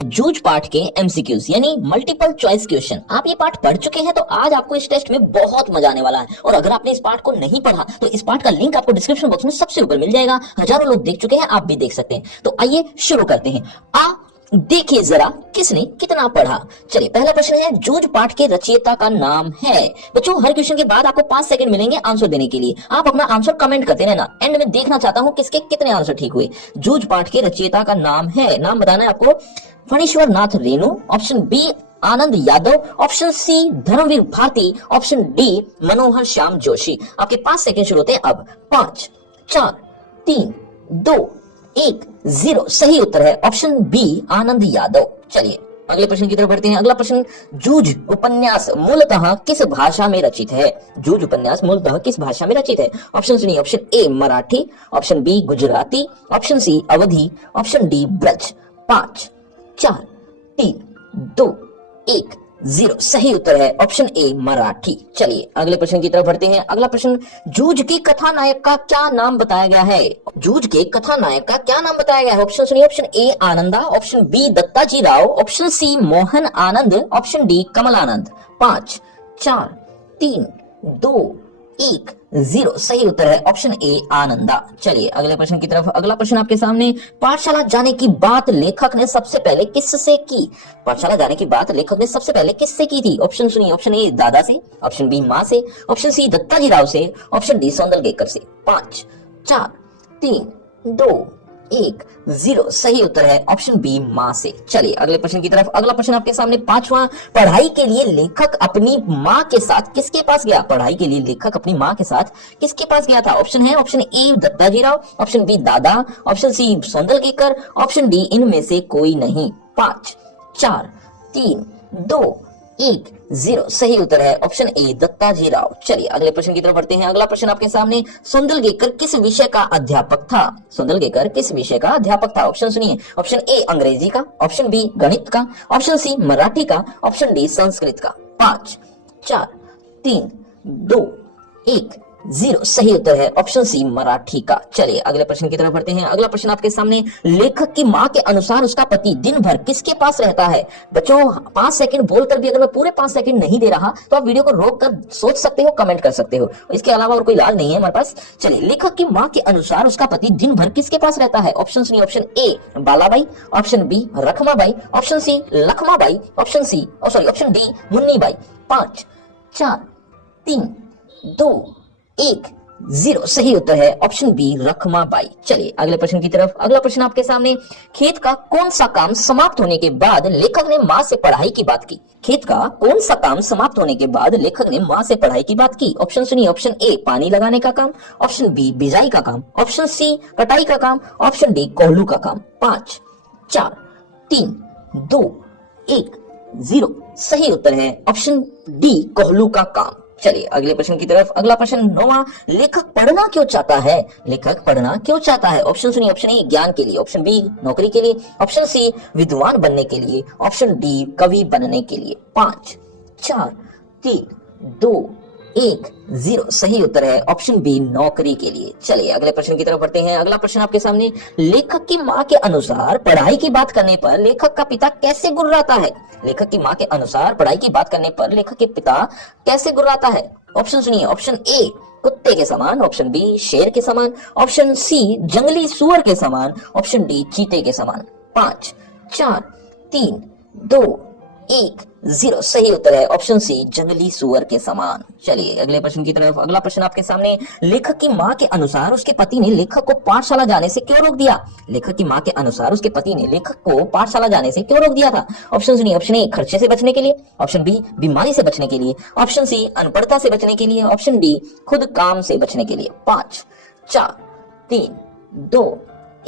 जूझ पाठ के एमसीक्यूज यानी मल्टीपल चॉइस क्वेश्चन। आप ये पाठ पढ़ चुके हैं तो आज आपको इस टेस्ट में बहुत मजा आने वाला है। और अगर आपने इस पाठ को नहीं पढ़ा तो इस पाठ का लिंक आपको डिस्क्रिप्शन बॉक्स में सबसे ऊपर मिल जाएगा। हजारों लोग देख चुके हैं, आप भी देख सकते हैं। तो आइए शुरू करते हैं। देखिए जरा किसने कितना पढ़ा। चलिए, पहला प्रश्न है, जूझ पाठ के रचयिता का नाम है। बच्चों, हर क्वेश्चन के बाद आपको 5 सेकंड मिलेंगे आंसर देने के लिए। आप अपना आंसर कमेंट करते रहना, एंड में देखना चाहता हूं किसके कितने आंसर ठीक हुए। जूझ पाठ के रचयिता का नाम है, नाम बताना है आपको। Phanishwar Nath Renu, option B Anand Yadav, option C Dharmvir Bharati, option D Manohar Shyam Joshi. आपके 5 सेकंड शुरू होते हैं अब। 5 4 3 2 1 0। सही उत्तर है ऑप्शन बी आनंद यादव। चलिए अगले प्रश्न की तरफ बढ़ते हैं। अगला प्रश्न, जूझ उपन्यास मूलतः किस भाषा में रचित है। जूझ उपन्यास मूलतः किस भाषा में रचित है। ऑप्शन सुनिए, option A Marathi, option B Gujarati, option C Awadhi, option D Braj. 5 4 3 2 1 0। सही उत्तर है ऑप्शन ए मराठी। चलिए अगले प्रश्न की तरफ बढ़ते हैं। अगला प्रश्न, जूझ के कथानायक का क्या नाम बताया गया है। जूझ के कथानायक का क्या नाम बताया गया है। ऑप्शन सुनिए, option A Ananda, option B Dattaji Rao, option C Mohan Anand, option D Kamal Anand. 5 4 3 2 1 0। सही उत्तर है ऑप्शन ए आनंदा। चलिए अगले प्रश्न की तरफ। अगला प्रश्न आपके सामने, पाठशाला जाने की बात लेखक ने सबसे पहले किससे की। पाठशाला जाने की बात लेखक ने सबसे पहले किससे की थी। ऑप्शन सुनिए, ऑप्शन ए दादा से, ऑप्शन बी माँ से, ऑप्शन सी दत्ताजी राव से, ऑप्शन डी सौंदलगेकर से। 5 4 3 2 1 0। सही उत्तर है ऑप्शन बी माँ से। चलिए अगले प्रश्न की तरफ। अगला प्रश्न आपके सामने 5वां, पढ़ाई के लिए लेखक अपनी माँ के साथ किसके पास गया। पढ़ाई के लिए लेखक अपनी माँ के साथ किसके पास गया था। ऑप्शन है, option A Dattaji Rao, option B Dada, option C Soundalgekar, option D इनमें से कोई नहीं। 5 4 3 2 1 0। सही उत्तर है ऑप्शन ए दत्ताजी राव। चलिए अगले प्रश्न की तरफ बढ़ते हैं। अगला प्रश्न आपके सामने, सौंदलगेकर किस विषय का अध्यापक था। सौंदलगेकर किस विषय का अध्यापक था। ऑप्शन सुनिए, ऑप्शन ए अंग्रेजी का, ऑप्शन बी गणित का, ऑप्शन सी मराठी का, ऑप्शन डी संस्कृत का। 5 4 3 2 1 0। सही उत्तर है ऑप्शन सी मराठी का। चलिए अगले प्रश्न की तरफ बढ़ते हैं। अगला प्रश्न आपके सामने, लेखक की मां के अनुसार उसका पति दिन भर किसके पास रहता है। बच्चों 5 सेकंड बोलकर भी अगर मैं पूरे 5 सेकंड नहीं दे रहा तो आप वीडियो को रोक कर सोच सकते हो, कमेंट कर सकते हो। इसके अलावा और कोई इलाज नहीं है हमारे पास। चलिए, लेखक की मां के अनुसार उसका पति दिन भर किसके पास रहता है। ऑप्शन सुनिए, option A Balabai, option B Rakhmabai, option C Lakhmabai, option C option D Munnibai. 5 4 3 2 1 0। सही उत्तर है ऑप्शन बी रखमाबाई। चलिए अगले प्रश्न की तरफ। अगला प्रश्न आपके सामने, खेत का कौन सा काम समाप्त होने के बाद लेखक ने मां से पढ़ाई की बात की। खेत का कौन सा काम समाप्त होने के बाद लेखक ने मां से पढ़ाई की बात की। ऑप्शन सुनिए, ऑप्शन ए पानी लगाने का काम, ऑप्शन बी बिजाई का काम, ऑप्शन सी कटाई का काम, ऑप्शन डी कोल्हू का काम। 5 4 3 2 1 0। सही उत्तर है ऑप्शन डी कोल्हू का काम। चलिए अगले प्रश्न की तरफ। अगला प्रश्न 9वां, लेखक पढ़ना क्यों चाहता है। लेखक पढ़ना क्यों चाहता है। ऑप्शन सुनिए, ऑप्शन ए ज्ञान के लिए, ऑप्शन बी नौकरी के लिए, ऑप्शन सी विद्वान बनने के लिए, ऑप्शन डी कवि बनने के लिए। 5 4 3 2 1 0। सही उत्तर है ऑप्शन बी नौकरी के लिए। चलिए अगले प्रश्न की तरफ बढ़ते हैं। अगला प्रश्न आपके सामने, लेखक की मां के अनुसार पढ़ाई की बात करने पर लेखक का पिता कैसे गुर्राता है। लेखक की मां के अनुसार पढ़ाई की बात करने पर लेखक के पिता कैसे गुर्राता है। ऑप्शन सुनिए, ऑप्शन ए कुत्ते के समान, ऑप्शन बी शेर के समान, ऑप्शन सी जंगली सुअर के समान, ऑप्शन डी चीते के समान। 5 4 3 2 1 0। सही उत्तर है ऑप्शन सी जंगली सुअर के समान। चलिए अगले प्रश्न की तरफ। अगला प्रश्न आपके सामने, लेखक की मां के अनुसार उसके पति ने लेखक को पाठशाला जाने से क्यों रोक दिया। लेखक की मां के अनुसार उसके पति ने लेखक को पाठशाला जाने से क्यों रोक दिया था। ऑप्शन सुनिए, ऑप्शन ए खर्चे से बचने के लिए, ऑप्शन बी बीमारी से बचने के लिए, ऑप्शन सी अनपढ़ता से बचने के लिए, ऑप्शन डी खुद काम से बचने के लिए। 5 4 3 2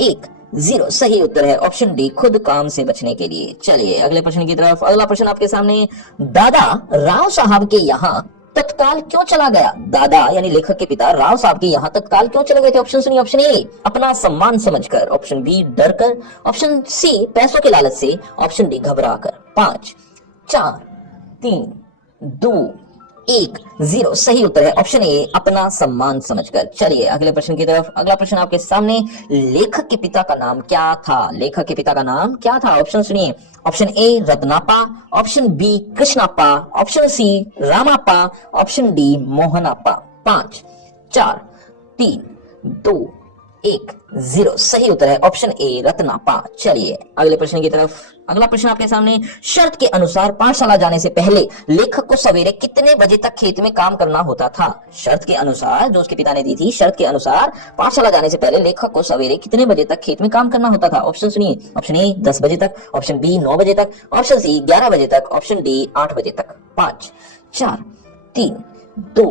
1 0। सही उत्तर है ऑप्शन डी खुद काम से बचने के लिए। चलिए अगले प्रश्न की तरफ। अगला प्रश्न आपके सामने, दादा राव साहब के यहाँ तत्काल क्यों चला गया। दादा यानी लेखक के पिता राव साहब के यहाँ तत्काल क्यों चले गए थे। ऑप्शन सुनिए, ऑप्शन ए अपना सम्मान समझकर, ऑप्शन बी डर कर, ऑप्शन सी पैसों के लालच से, ऑप्शन डी घबरा कर। 5 4 3 2 1-0 सही उत्तर है ऑप्शन ए अपना सम्मान समझकर। चलिए अगले प्रश्न की तरफ। अगला प्रश्न आपके सामने, लेखक के पिता का नाम क्या था? लेखक के पिता का नाम क्या था? ऑप्शन सुनिए। Option A Ratnappa, option B Krishnappa, option C Ramappa, option D Mohanappa. 5 4 3 2 1-0 सही उत्तर है ऑप्शन ए रत्नापा। चलिए अगले प्रश्न की तरफ। अगला प्रश्न आपके सामने, शर्त के अनुसार पाठशाला जाने से पहले लेखक को सवेरे कितने बजे तक खेत में काम करना होता था? शर्त के अनुसार, जो उसके पिता ने दी थी, शर्त के अनुसार पाठशाला जाने से पहले लेखक को सवेरे कितने बजे तक खेत में काम करना होता था? ऑप्शन सुनिए। ऑप्शन ए 10 बजे तक, ऑप्शन बी 9 बजे तक, ऑप्शन सी 11 बजे तक, ऑप्शन डी 8 बजे तक। 5 4 3 2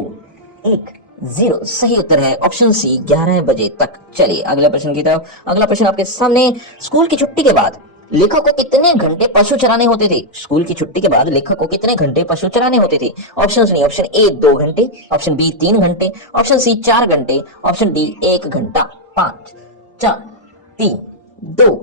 1-0 सही उत्तर है ऑप्शन सी 11 बजे तक। चलिए अगले प्रश्न की तरफ। अगला प्रश्न आपके सामने, स्कूल की छुट्टी के बाद लेखक को कितने घंटे पशु चराने होते थे? स्कूल की छुट्टी के बाद लेखक को कितने घंटे पशु चराने होते थे? ऑप्शन सुनिए। ऑप्शन ए 2 घंटे, ऑप्शन बी 3 घंटे, ऑप्शन सी 4 घंटे, ऑप्शन डी 1 घंटा। 5 4 3 2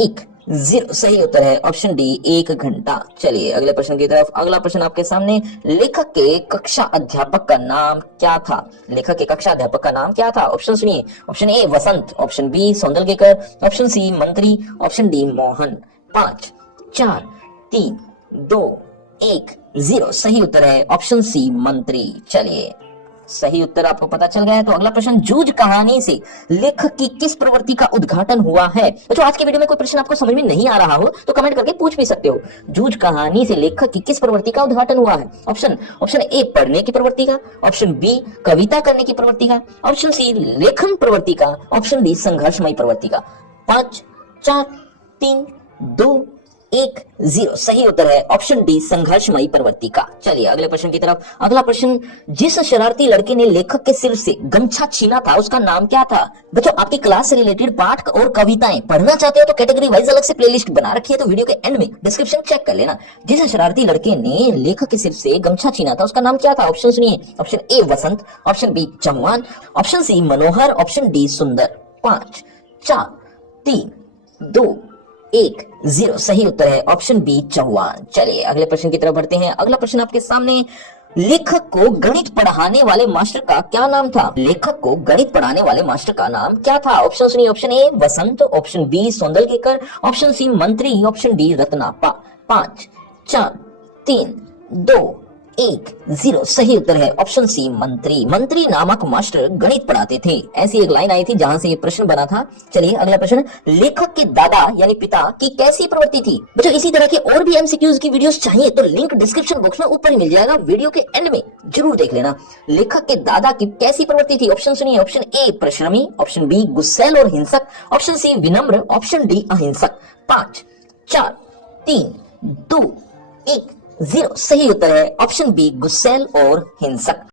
1-0 सही उत्तर है ऑप्शन डी 1 घंटा। चलिए अगले प्रश्न की तरफ। अगला प्रश्न आपके सामने, लेखक के कक्षा अध्यापक का नाम क्या था? लेखक के कक्षा अध्यापक का नाम क्या था? ऑप्शन सुनिए। Option A Vasant, option B Saundalgekar, option C Mantri, option D Mohan. 5 4 3 2 1-0 सही उत्तर है ऑप्शन सी मंत्री। चलिए सही उत्तर आपको पता चल गया है तो अगला प्रश्न, जूझ कहानी से लेखक की किस प्रवृत्ति का उद्घाटन हुआ है? तो आज के वीडियो में कोई प्रश्न आपको समझ में नहीं आ रहा हो तो कमेंट करके पूछ भी सकते हो। जूझ कहानी से लेखक की किस प्रवृत्ति का उद्घाटन हुआ है? ऑप्शन ए पढ़ने की प्रवृत्ति का, ऑप्शन बी कविता करने की प्रवृत्ति का, ऑप्शन सी लेखन प्रवृत्ति का, ऑप्शन डी संघर्षमयी प्रवृत्ति का। 5 4 3 2 1-0 सही उत्तर है ऑप्शन डी संघर्षमयी प्रवृत्ति का। चलिए अगले प्रश्न की तरफ। अगला प्रश्न, जिस शरारती लड़के ने लेखक के सिर से गमछा छीना था उसका नाम क्या था? बच्चों आपकी क्लास से रिलेटेड पाठ और कविताएं पढ़ना चाहते हो तो कैटेगरी वाइज अलग से प्लेलिस्ट बना रखी है, तो वीडियो के एंड में डिस्क्रिप्शन चेक कर लेना। जिस शरारती लड़के ने लेखक के सिर से गमछा छीना था उसका नाम क्या था? ऑप्शन सुनिए। Option A Vasant, option B Chauhan, option C Manohar, option D Sundar. 5 4 3 2 1-0 सही उत्तर है ऑप्शन बी चौहान। चलिए अगले प्रश्न की तरफ बढ़ते हैं। अगला प्रश्न आपके सामने, लेखक को गणित पढ़ाने वाले मास्टर का क्या नाम था? लेखक को गणित पढ़ाने वाले मास्टर का नाम क्या था? ऑप्शन सुनिए। Option A Vasant, option B Saundalgekar, option C Mantri, option D रत्नापा। 5 4 3 2 1-0 सही उत्तर है ऑप्शन सी मंत्री। मंत्री नामक मास्टर गणित पढ़ाते थे। ऐसी एक लाइन आई थी जहां से ये प्रश्न बना था। चलिए अगला प्रश्न, लेखक के दादा यानी पिता की कैसी प्रवृत्ति थी? बच्चों इसी तरह के और भी एमसीक्यूज की वीडियोस चाहिए तो लिंक डिस्क्रिप्शन बॉक्स में ऊपर ही मिल जाएगा, वीडियो के एंड में जरूर देख लेना। लेखक के दादा की कैसी प्रवृत्ति थी? ऑप्शन सुनिए। ऑप्शन ए परिश्रमी, ऑप्शन बी गुस्सैल और हिंसक, ऑप्शन सी विनम्र, ऑप्शन डी अहिंसक। 5 4 3 2 1-0 सही उत्तर है ऑप्शन बी गुस्सैल और हिंसक।